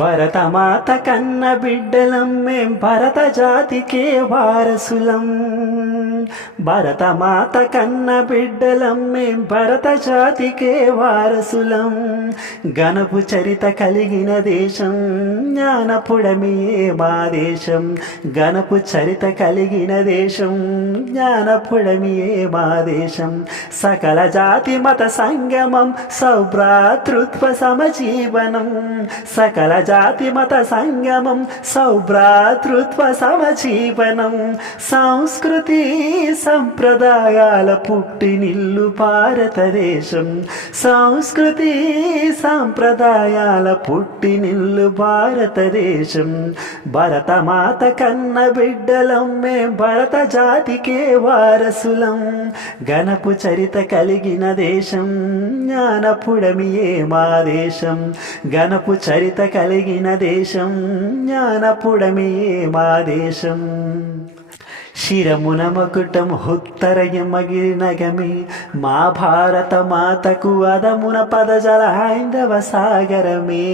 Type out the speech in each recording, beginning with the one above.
భరతమాత కన్న బిడ్డలం మేం భరత జాతికే వారసులం. భరతమాత కన్న బిడ్డలం మేం భరత జాతికే వారసులం. గణపు చరిత కలిగిన దేశం జ్ఞానపుడమియే మా దేశం. గణపు చరిత కలిగిన దేశం జ్ఞానపుడమియే మా దేశం. సకల జాతి మత సంగమం సౌభ్రాతృత్వ సమజీవనం. సకల జాతి మత సంగమం సౌభ్రాతృత్వ సమజీవనం. సంస్కృతి సంప్రదాయాల పుట్టినిల్లు భారతదేశం. సంస్కృతి సంప్రదాయాల పుట్టినిల్లు భారతదేశం. భరతమాత కన్న బిడ్డలం మేం భరత జాతికే వారసులం. గణపు చరిత కలిగిన దేశం జ్ఞానపుడమియే మా దేశం. గణపు చరిత కలిగిన దేశం జ్ఞానపుడమియే మా దేశం. శిరమున మకుటం ఉత్తరయమగిరినగమి మా భారత మాతకు అదమున పదజల హైందవ సాగరమే.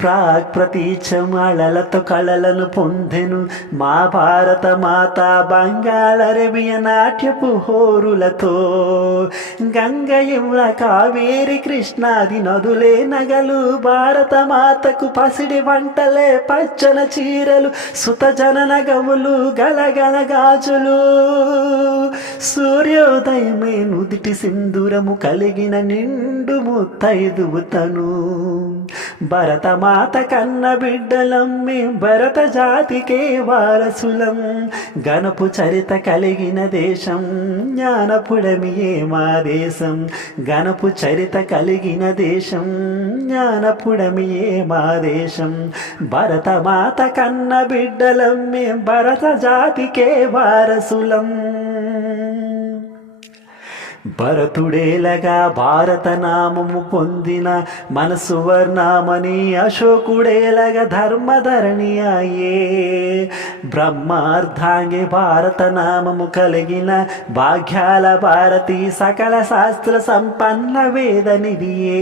ప్రాగ్ ప్రతీచమాళలతో కళలను పొందెను మా భారత మాత బంగాళ రవియ నాట్యపు హోరులతో. గంగ యమున కావేరి కృష్ణాది నదులే నగలు భారత మాతకు పసిడి వంటలే పచ్చన చీరలు సుత జనన గములు గలగల గాజులు. సూర్యోదయమే నుదిటి సింధూరము కలిగిన నిండు ముత్తైదువుతను. భరతమాత కన్న బిడ్డలం మేం భరత జాతికే వారసులం. గణపు చరిత కలిగిన దేశం జ్ఞానపుడమియే మా దేశం. గణపు చరిత కలిగిన దేశం జ్ఞానపుడమియే మా దేశం. భరతమాత కన్న బిడ్డలం మేం భరత జాతికే వారసులం. భరతుడేలగా భారత నామము పొందిన మన సువర్ణామణి అశోకుడేలగా ధర్మధరణి అయ్యే. బ్రహ్మార్ధాంగి భారత నామము కలిగిన భాగ్యాల భారతి సకల శాస్త్ర సంపన్న వేదనిదియే.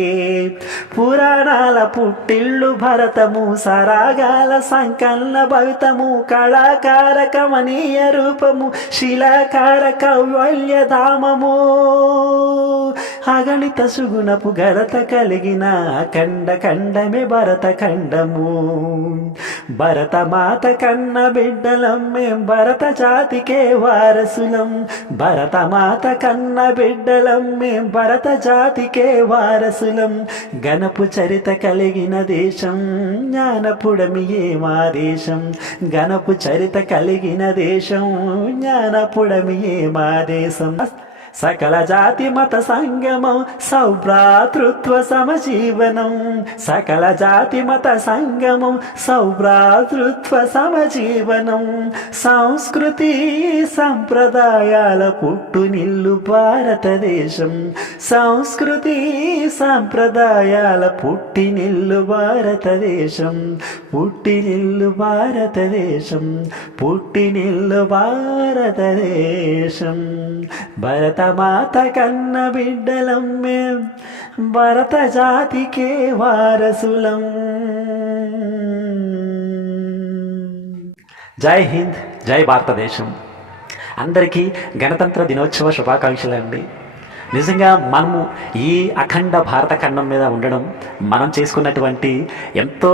పురాణాల పుట్టిల్లు భరతము సరాగాల సంకలన భవితము కళాకార కమనీయ రూపము శిలాకార కౌవల్యధామము. అగణిత సుగుణపు గణత కలిగిన ఖండ ఖండమే భరత ఖండము. భరతమాత కన్న బిడ్డలం మేం భరత జాతికే వారసులం. భరతమాత కన్న బిడ్డలం మేం భరత జాతికే వారసులం. గణపు చరిత కలిగిన దేశం జ్ఞానపుడమియే మా దేశం. గణపు చరిత కలిగిన దేశం జ్ఞానపుడమియే మా దేశం. సకల జాతి మత సంగమం సౌభ్రాతృత్వ సమజీవనం. సకల జాతి మత సంగమం సౌభ్రాతృత్వ సమజీవనం. సంస్కృతి సంప్రదాయాల పుట్టునిల్లు భారతదేశం. సంస్కృతి సంప్రదాయాల పుట్టినిల్లు భారతదేశం. పుట్టినిల్లు భారతదేశం. పుట్టినిల్లు భారతదేశం. భరతమాత కన్న బిడ్డలం మేం భరత జాతికే వారసులం. జై హింద్, జై భారతదేశం. అందరికీ గణతంత్ర దినోత్సవ శుభాకాంక్షలు అండి. నిజంగా మనము ఈ అఖండ భారత ఖండం మీద ఉండడం మనం చేసుకున్నటువంటి ఎంతో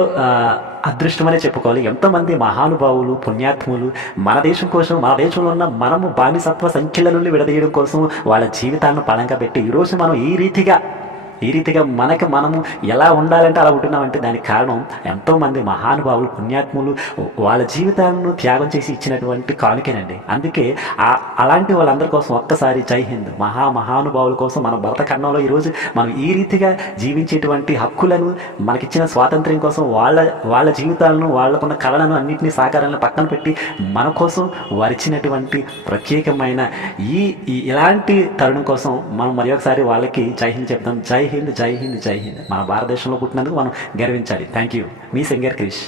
అదృష్టమనే చెప్పుకోవాలి. ఎంతోమంది మహానుభావులు పుణ్యాత్ములు మన దేశం కోసం, మన దేశంలో ఉన్న మనము బానిసత్వ సంఖ్యల నుండి విడదీయడం కోసం వాళ్ళ జీవితాలను పణంగా పెట్టి ఈరోజు మనం ఈ రీతిగా మనము ఎలా ఉండాలంటే అలా ఉంటున్నామంటే దానికి కారణం ఎంతోమంది మహానుభావులు పుణ్యాత్ములు వాళ్ళ జీవితాలను త్యాగం చేసి ఇచ్చినటువంటి కానుకేనండి. అందుకే అలాంటి వాళ్ళందరి కోసం ఒక్కసారి జై హింద్. మహానుభావుల కోసం మన భరత ఖండంలో ఈరోజు మనం ఈ రీతిగా జీవించేటువంటి హక్కులను మనకిచ్చిన స్వాతంత్ర్యం కోసం వాళ్ళ జీవితాలను వాళ్ళకున్న కళలను అన్నింటినీ సాకారాలను పక్కన పెట్టి మన కోసం వారిచ్చినటువంటి ప్రత్యేకమైన ఇలాంటి తరుణం కోసం మనం మరి ఒకసారి వాళ్ళకి జై హింద్ చెప్తాం. జై హింద్, జై హింద్, జై హింద్. మన భారతదేశంలో పుట్టినందుకు మనం గర్వించాలి. Thank you. మీ సింగర్ క్రిష్.